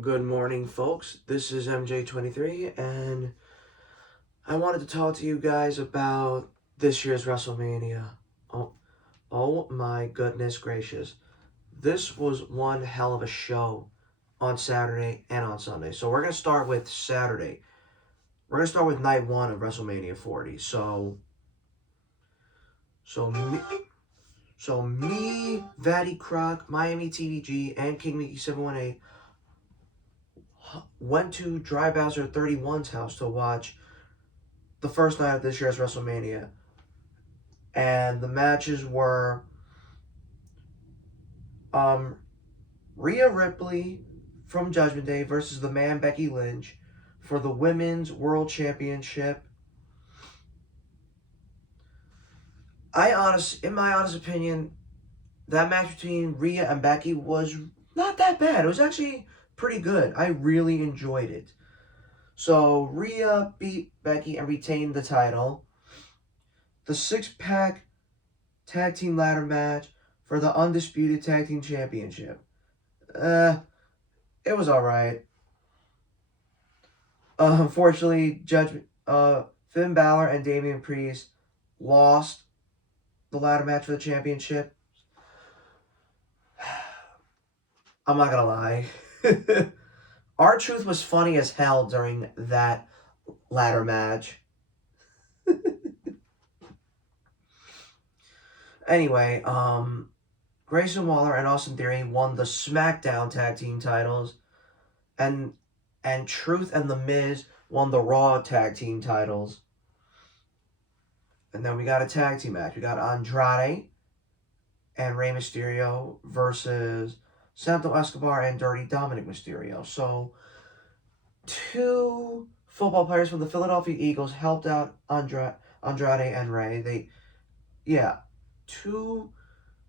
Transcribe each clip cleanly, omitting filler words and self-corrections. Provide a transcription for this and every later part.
Good morning, folks. This is MJ23, and I wanted to talk to you guys about this year's WrestleMania. Oh, oh my goodness gracious. This was one hell of a show on Saturday and on Sunday. So we're going to start with Saturday. We're going to start with night one of WrestleMania 40. So me, so me, Vatty Croc, Miami TVG, and King Mickey 718 went to Dry Bowser 31's house to watch the first night of this year's WrestleMania. And the matches were um, Rhea Ripley from Judgment Day versus the man Becky Lynch for the Women's World Championship. In my honest opinion, that match between Rhea and Becky was not that bad. It was actually pretty good. I really enjoyed it. So Rhea beat Becky and retained the title. The six-pack tag team ladder match for the undisputed tag team championship. It was alright. Unfortunately, Finn Balor and Damian Priest lost the ladder match for the championship. I'm not gonna lie. R-Truth was funny as hell during that ladder match. Anyway, Grayson Waller and Austin Theory won the SmackDown tag team titles, and Truth and The Miz won the Raw tag team titles. And then we got a tag team match. We got Andrade and Rey Mysterio versus Santo Escobar and Dirty Dominic Mysterio. So, two football players from the Philadelphia Eagles helped out Andrade and Rey. Two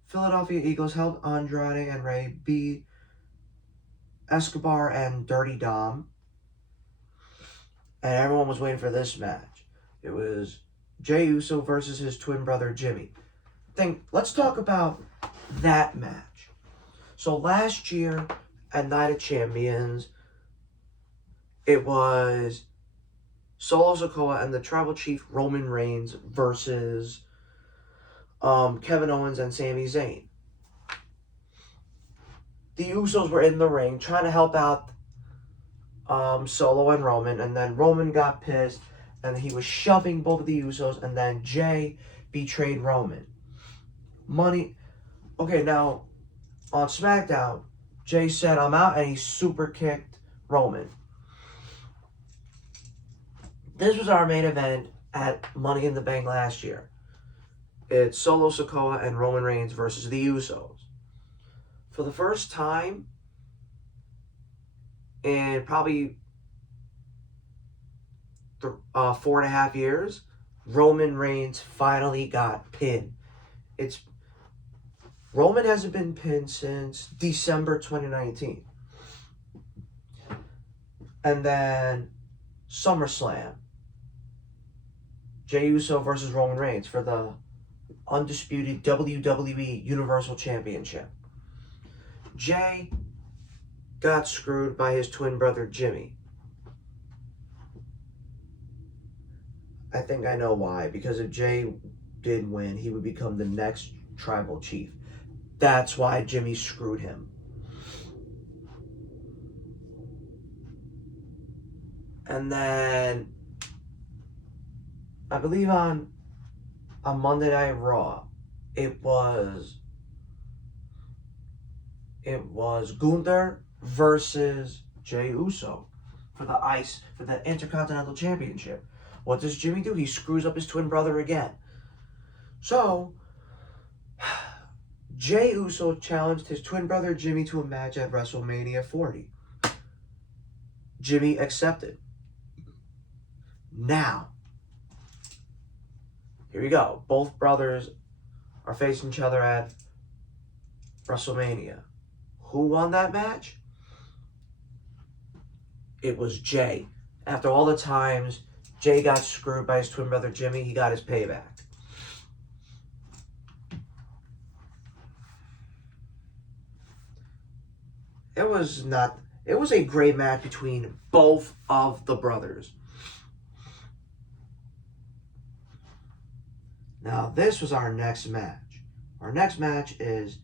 Philadelphia Eagles helped Andrade and Rey beat Escobar and Dirty Dom. And everyone was waiting for this match. It was Jey Uso versus his twin brother Jimmy. Let's talk about that match. So last year at Night of Champions, it was Solo Sikoa and the Tribal Chief Roman Reigns versus Kevin Owens and Sami Zayn. The Usos were in the ring trying to help out Solo and Roman, and then Roman got pissed and he was shoving both of the Usos, and then Jey betrayed Roman. Now on SmackDown, Jey said, "I'm out," and he super kicked Roman. This was our main event at Money in the Bank last year. It's Solo Sikoa and Roman Reigns versus the Usos. For the first time in probably 4.5 years, Roman Reigns finally got pinned. Roman hasn't been pinned since December 2019. And then SummerSlam, Jey Uso versus Roman Reigns for the undisputed WWE Universal Championship. Jey got screwed by his twin brother Jimmy. I think I know why. Because if Jey did win, he would become the next tribal chief. That's why Jimmy screwed him. And then, I believe on Monday Night Raw, it was Gunther versus Jey Uso for the Intercontinental Championship. What does Jimmy do? He screws up his twin brother again. So, Jey Uso challenged his twin brother Jimmy to a match at WrestleMania 40. Jimmy accepted. Now, here we go. Both brothers are facing each other at WrestleMania. Who won that match? It was Jey. After all the times Jey got screwed by his twin brother Jimmy, he got his payback. It was not It was a great match between both of the brothers. Now, this was our next match. Our next match is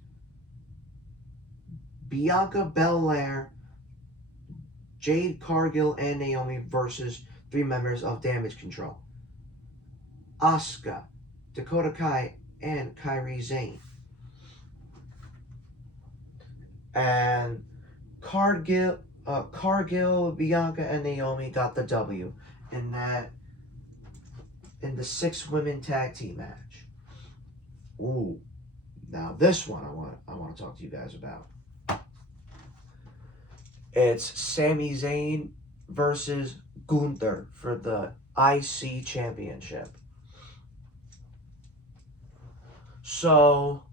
Bianca Belair, Jade Cargill, and Naomi versus 3 members of Damage Control. Asuka, Dakota Kai, and Kairi Sane. And Cargill, Bianca, and Naomi got the W in the 6-women tag team match. Ooh, now this one I want to talk to you guys about. It's Sami Zayn versus Gunther for the IC Championship. So,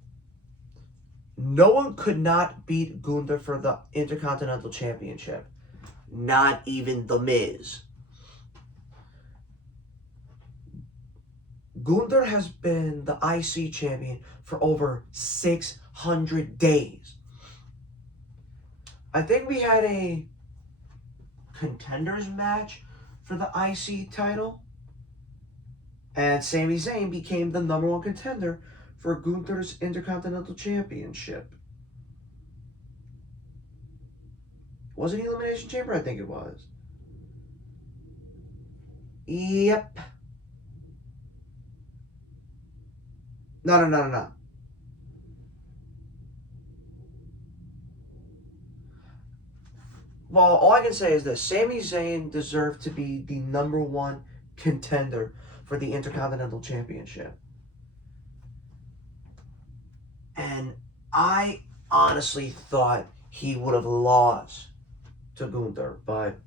no one could not beat Gunther for the Intercontinental Championship. Not even The Miz. Gunther has been the IC champion for over 600 days. I think we had a contenders match for the IC title. And Sami Zayn became the #1 contender for Gunther's Intercontinental Championship. Was it Elimination Chamber? I think it was. Yep. No. Well, all I can say is that Sami Zayn deserved to be the #1 contender for the Intercontinental Championship. And I honestly thought he would have lost to Gunther, but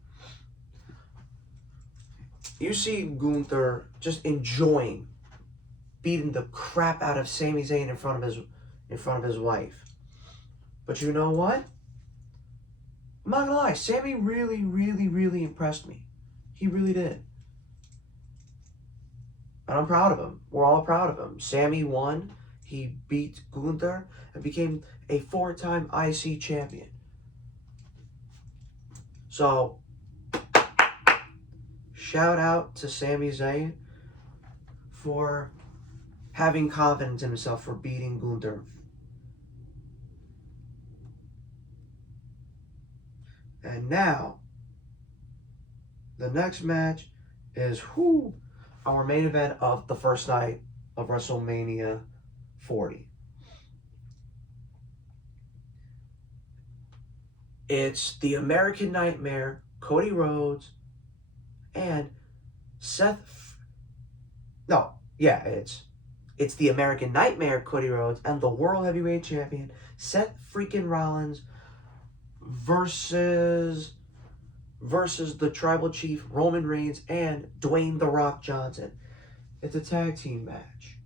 you see Gunther just enjoying beating the crap out of Sami Zayn in front of his wife. But you know what? I'm not gonna lie, Sami really impressed me. He really did. And I'm proud of him. We're all proud of him. Sami won. He beat Gunther and became a 4-time IC champion. So, shout out to Sami Zayn for having confidence in himself, for beating Gunther. And now, the next match is our main event of the first night of WrestleMania 40. It's the American Nightmare, Cody Rhodes, and it's the American Nightmare, Cody Rhodes, and the World Heavyweight Champion, Seth freaking Rollins, versus the Tribal Chief, Roman Reigns, and Dwayne "The Rock" Johnson. It's a tag team match.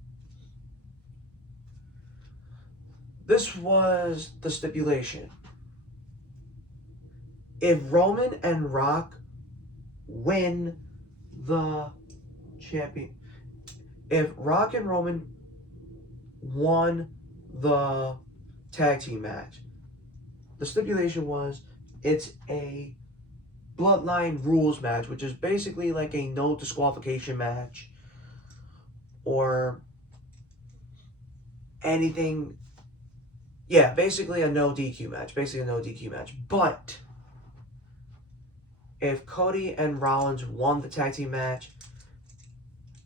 This was the stipulation. If Roman and Rock win the champion, if Rock and Roman won the tag team match, the stipulation was it's a Bloodline rules match, which is basically like a no disqualification match or anything. Yeah, basically a no DQ match. But if Cody and Rollins won the tag team match,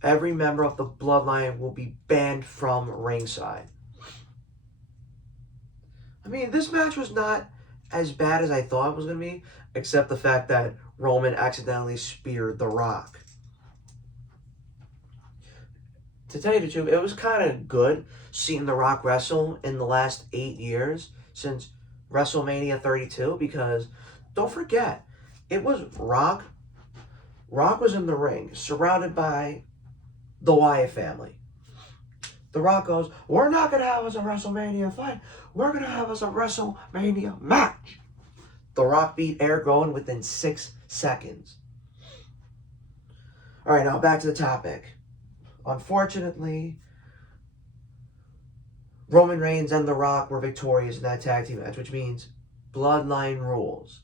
every member of the Bloodline will be banned from ringside. I mean, this match was not as bad as I thought it was going to be, except the fact that Roman accidentally speared The Rock. To tell you the truth, it was kind of good seeing The Rock wrestle in the last 8 years since WrestleMania 32, because don't forget, it was Rock. Rock was in the ring, surrounded by the Wyatt family. The Rock goes, "We're not going to have us a WrestleMania fight. We're going to have us a WrestleMania match." The Rock beat Eric Rowan within 6 seconds. All right, now back to the topic. Unfortunately, Roman Reigns and The Rock were victorious in that tag team match, which means Bloodline rules.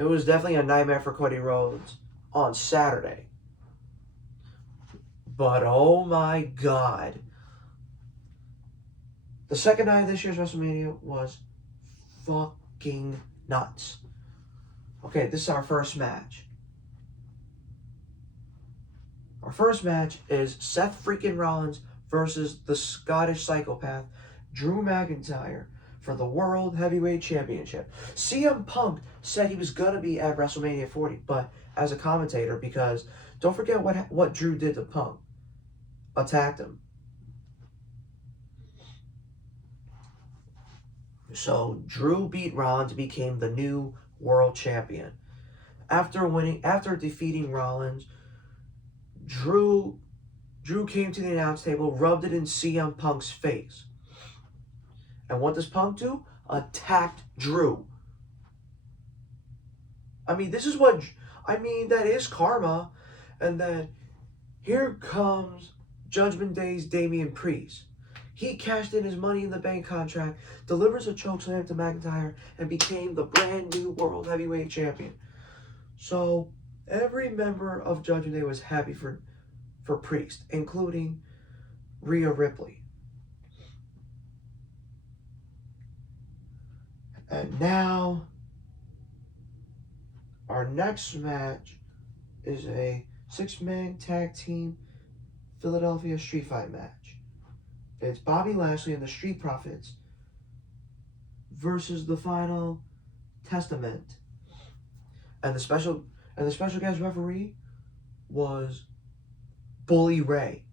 It was definitely a nightmare for Cody Rhodes on Saturday. But oh my God. The second night of this year's WrestleMania was fucking nuts. Okay, this is our first match. Our first match is Seth freaking Rollins versus the Scottish psychopath Drew McIntyre for the World Heavyweight Championship. CM Punk said he was going to be at WrestleMania 40, but as a commentator, because don't forget what Drew did to Punk. Attacked him. So Drew beat Rollins, became the new world champion. After defeating Rollins, Drew came to the announce table, rubbed it in CM Punk's face. And what does Punk do? Attacked Drew. I mean, that is karma. And then here comes Judgment Day's Damian Priest. He cashed in his Money in the Bank contract, delivers a chokeslam to McIntyre, and became the brand new World Heavyweight Champion. So every member of Judgment Day was happy for Priest, including Rhea Ripley. And now, our next match is a 6-man tag team Philadelphia street fight match. It's Bobby Lashley and the Street Profits versus the Final Testament. And the special guest referee was Bully Ray.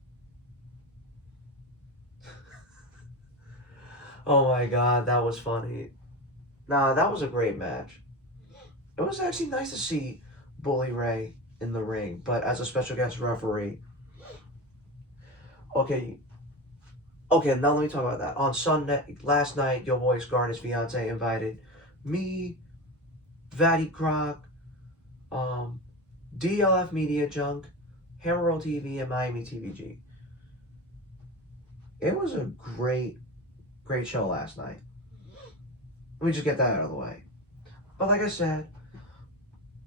Oh my God, that was funny. Nah, that was a great match. It was actually nice to see Bully Ray in the ring, but as a special guest referee. Okay, now let me talk about that. On Sunday, last night, your boy Scar and his fiance invited me, Vatty Croc, DLF Media Junk, Hammer Roll TV, and Miami TVG. It was a great show last night. Let me just get that out of the way. But like I said,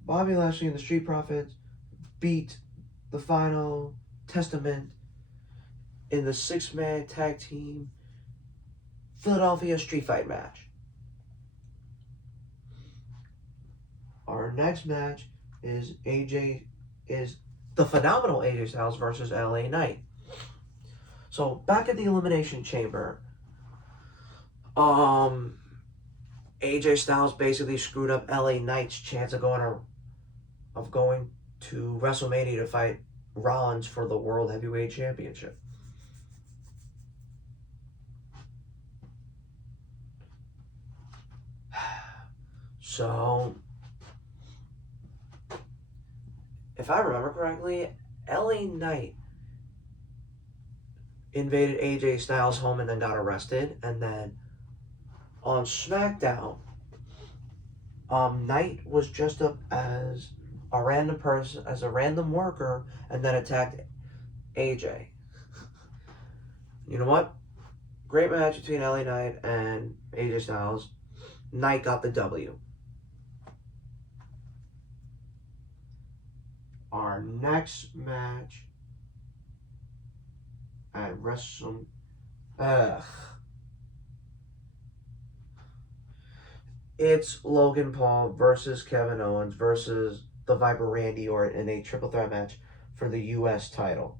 Bobby Lashley and the Street Profits beat the Final Testament in the 6-man tag team Philadelphia street fight match. Our next match is the phenomenal AJ Styles versus LA Knight. So back at the Elimination Chamber, AJ Styles basically screwed up LA Knight's chance of going to WrestleMania to fight Rollins for the World Heavyweight Championship. So, if I remember correctly, LA Knight invaded AJ Styles' home and then got arrested. And then on SmackDown, Knight was dressed up as a random person, as a random worker, and then attacked AJ. You know what? Great match between LA Knight and AJ Styles. Knight got the W. Our next match at it's Logan Paul versus Kevin Owens versus the Viper Randy Orton in a triple threat match for the U.S. title.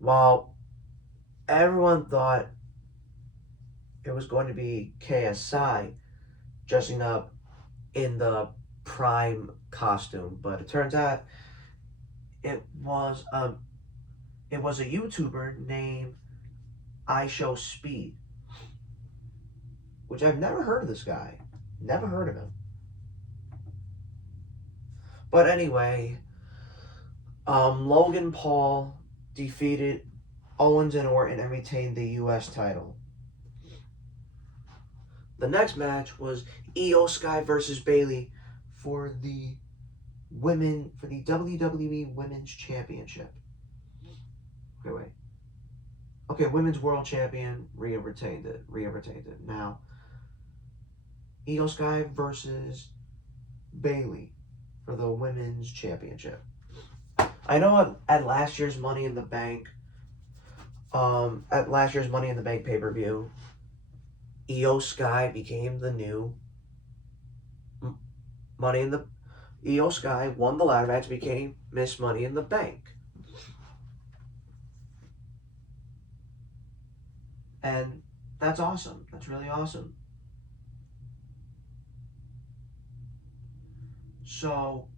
While everyone thought it was going to be KSI dressing up in the Prime costume, but it turns out it was a YouTuber named I Show Speed, which I've never heard of this guy. Never heard of him. But anyway, Logan Paul defeated Owens and Orton and retained the U.S. title. The next match was Io Sky versus Bayley for the WWE Women's Championship. Okay, wait. Okay, women's world champion, Rhea retained it. Now, Io Sky versus Bailey for the women's championship. I know at last year's Money in the Bank, pay per view, Io Sky became the new Money in the. Io Sky won the ladder match, became Miss Money in the Bank, and that's awesome. That's really awesome. So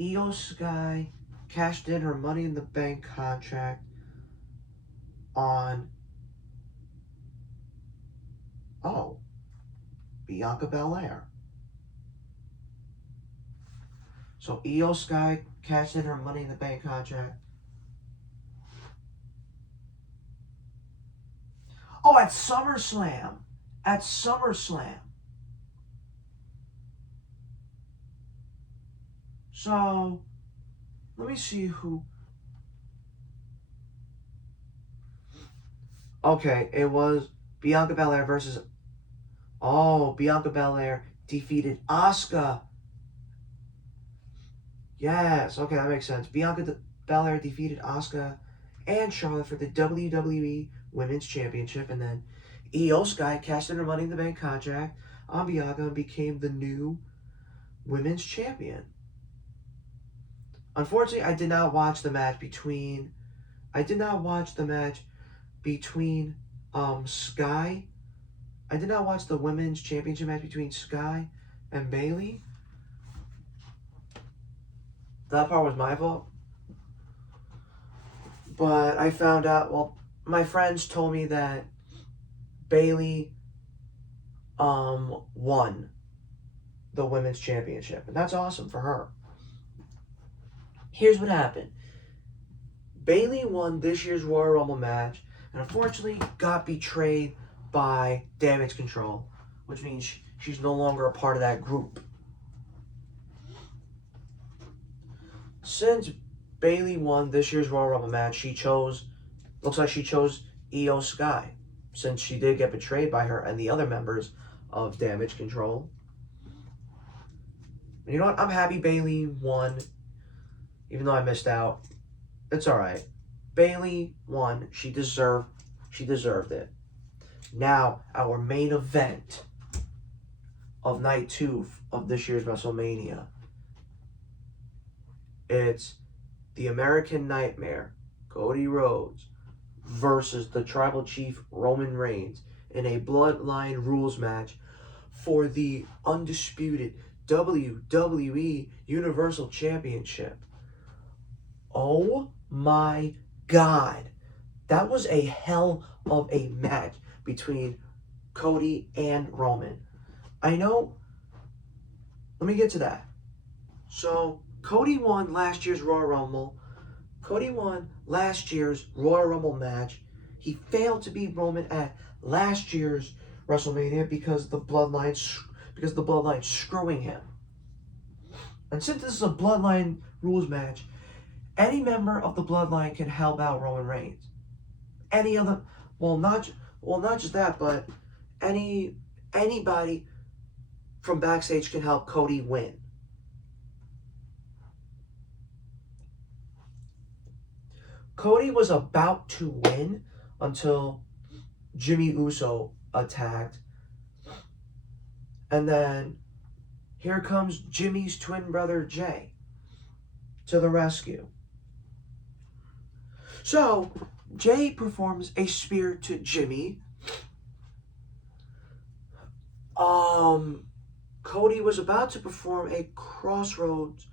Io Sky cashed in her Money in the Bank contract on Bianca Belair. So Io Sky cashed in her Money in the Bank contract. Oh, at SummerSlam. At SummerSlam. So, let me see who. Okay, it was Bianca Belair versus. Oh, Bianca Belair defeated Asuka. Yes, okay, that makes sense. Bianca Belair defeated Asuka and Charlotte for the WWE Women's Championship, and then Io Sky cashed in her Money in the Bank contract on Bianca and became the new Women's Champion. Unfortunately, I did not watch the match between. Sky. I did not watch the Women's Championship match between Sky and Bailey. That part was my fault. But I found out, well, my friends told me that Bailey won the Women's Championship. And that's awesome for her. Here's what happened. Bailey won this year's Royal Rumble match and unfortunately got betrayed by Damage Control, which means she's no longer a part of that group. Since Bailey won this year's Royal Rumble match, looks like she chose Io Sky, since she did get betrayed by her and the other members of Damage Control. And you know what? I'm happy Bailey won, even though I missed out. It's alright. Bailey won. She deserved it. Now, our main event of night 2 of this year's WrestleMania. It's the American Nightmare, Cody Rhodes, versus the Tribal Chief Roman Reigns in a Bloodline Rules match for the undisputed WWE Universal Championship. Oh my God. That was a hell of a match between Cody and Roman. I know. Let me get to that. So, Cody won last year's Royal Rumble. Match. He failed to beat Roman at last year's WrestleMania because the bloodline's screwing him. And since this is a Bloodline Rules match, any member of the Bloodline can help out Roman Reigns. Not just that, but anybody from backstage can help Cody win. Cody was about to win until Jimmy Uso attacked. And then here comes Jimmy's twin brother Jay to the rescue. So, Jay performs a spear to Jimmy. Cody was about to perform a crossroads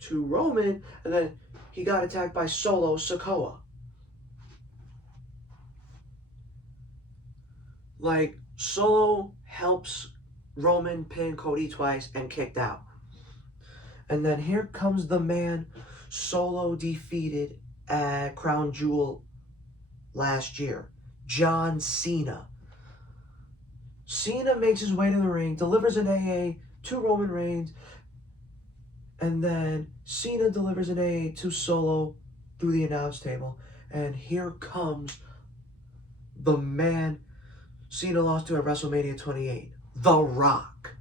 to Roman, and then he got attacked by Solo Sikoa. Solo helps Roman pin Cody twice and kicked out. And then here comes the man Solo defeated at Crown Jewel last year, John Cena. Cena makes his way to the ring, delivers an AA to Roman Reigns, and then Cena delivers an AA to Solo through the announce table, and here comes the man Cena lost to at WrestleMania 28, The Rock.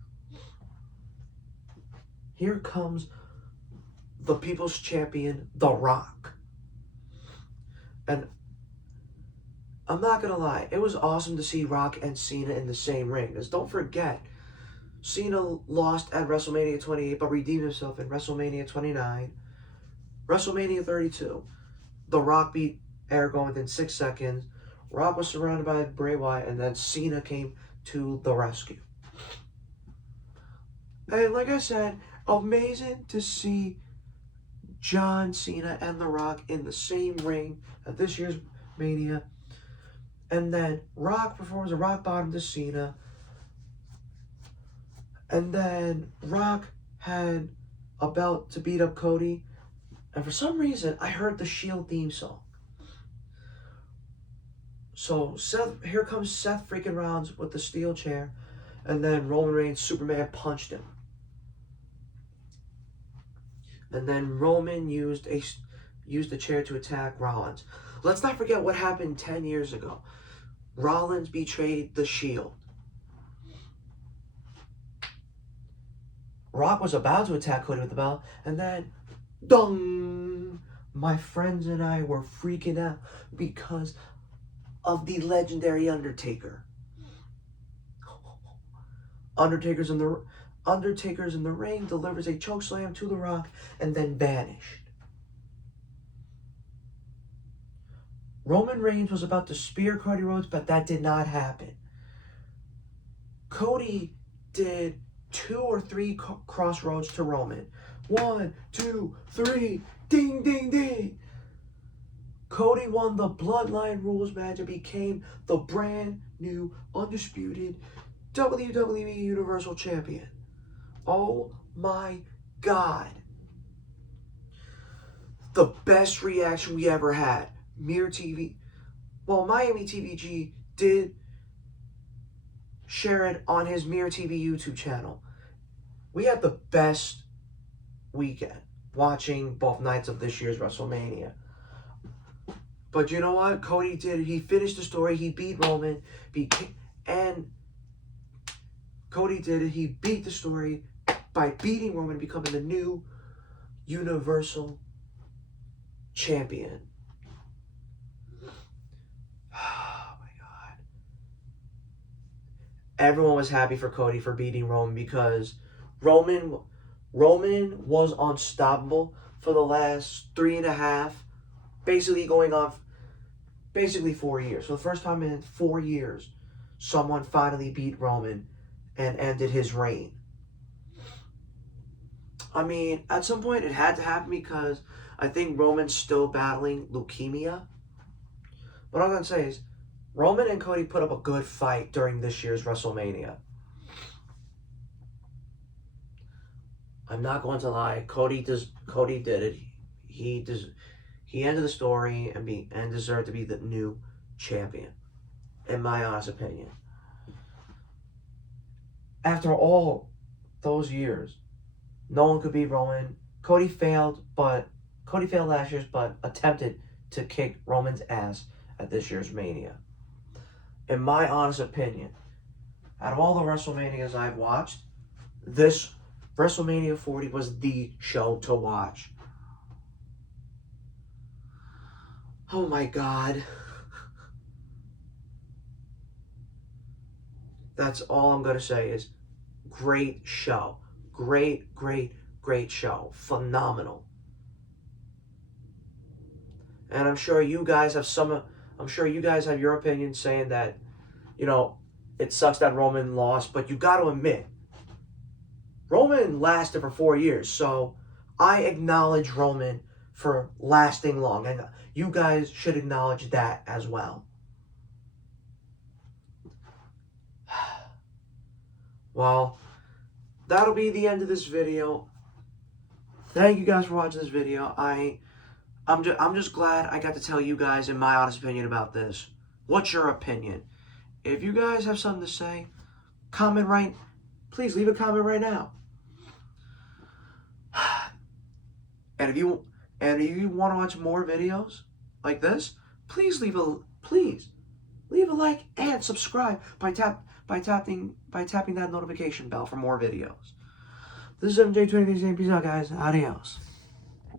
Here comes the People's Champion, The Rock. And I'm not going to lie, it was awesome to see Rock and Cena in the same ring. Because don't forget, Cena lost at WrestleMania 28, but redeemed himself in WrestleMania 29. WrestleMania 32, The Rock beat Ergo within 6 seconds. Rock was surrounded by Bray Wyatt, and then Cena came to the rescue. And like I said, amazing to see John Cena and The Rock in the same ring at this year's Mania. And then Rock performs a rock bottom to Cena. And then Rock had a belt to beat up Cody. And for some reason, I heard the Shield theme song. So here comes Seth freaking Rollins with the steel chair. And then Roman Reigns, Superman punched him. And then Roman used the chair to attack Rollins. Let's not forget what happened 10 years ago. Rollins betrayed the Shield. Rock was about to attack Cody with the belt, and then, dung! My friends and I were freaking out because of the legendary Undertaker. Undertaker's in the ring, delivers a chokeslam to The Rock, and then vanished. Roman Reigns was about to spear Cody Rhodes, but that did not happen. Cody did 2 or 3 crossroads to Roman. 1, 2, 3, ding, ding, ding. Cody won the Bloodline Rules match and became the brand new, undisputed WWE Universal Champion. Oh my God. The best reaction we ever had. Mirror TV. Well, Miami TVG did share it on his Mirror TV YouTube channel. We had the best weekend watching both nights of this year's WrestleMania. But you know what? Cody did. He finished the story. He beat Roman. And Cody did it. He beat the story by beating Roman and becoming the new Universal Champion. Oh my God. Everyone was happy for Cody for beating Roman because Roman was unstoppable for the last 3.5, basically going off 4 years. For the first time in 4 years, someone finally beat Roman and ended his reign. I mean, at some point it had to happen because I think Roman's still battling leukemia. What I'm going to say is, Roman and Cody put up a good fight during this year's WrestleMania. I'm not going to lie, Cody did it. He ended the story and deserved to be the new champion, in my honest opinion. After all those years, no one could beat Roman. Cody failed last year, but attempted to kick Roman's ass at this year's Mania. In my honest opinion, out of all the WrestleManias I've watched, this WrestleMania 40 was the show to watch. Oh my God. That's all I'm going to say is great show. Great show. Phenomenal. And I'm sure you guys have your opinion saying that, it sucks that Roman lost, but you got to admit, Roman lasted for 4 years, so I acknowledge Roman for lasting long, and you guys should acknowledge that as well. Well, that'll be the end of this video. Thank you guys for watching this video. I'm just glad I got to tell you guys in my honest opinion about this. What's your opinion? If you guys have something to say, please leave a comment right now. And And if you want to watch more videos like this, please leave a like and subscribe by tapping that notification bell for more videos. This is MJ23 saying peace out, guys. Adios.